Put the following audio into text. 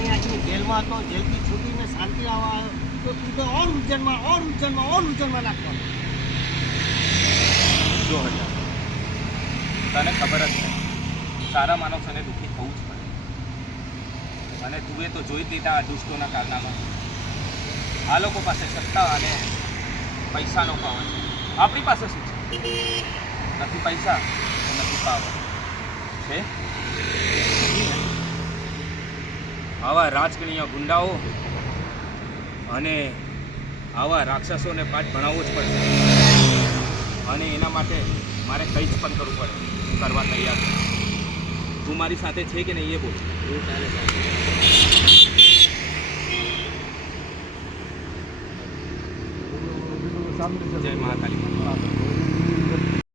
અહીં આખી જેલમાં હતો, જેલથી છૂટીને શાંતિ આવવા તો તું તો ઓર ઉજ્જૈનમાં નાખવાનું. જો હજાર તને ખબર જ છે સારા માણસોને દુઃખી થવું જ પડે અને તું એ તો જોઈ દીધા આ દુષ્ટોના કારનામાં. આ લોકો પાસે સત્તા અને પૈસાનો પાવર છે. આપણી પાસે શું છે? નથી પૈસા નથી પાવર છે. આવા રાજકીય ગુંડાઓ અને આવા રાક્ષસોને પાઠ ભણાવવો જ પડશે અને એના માટે મારે કંઈ જ પણ કરવું પડે હું કરવા તૈયાર છું. તું મારી સાથે છે કે નહીં એ બોલ. હું તારે જય મહાકાલી.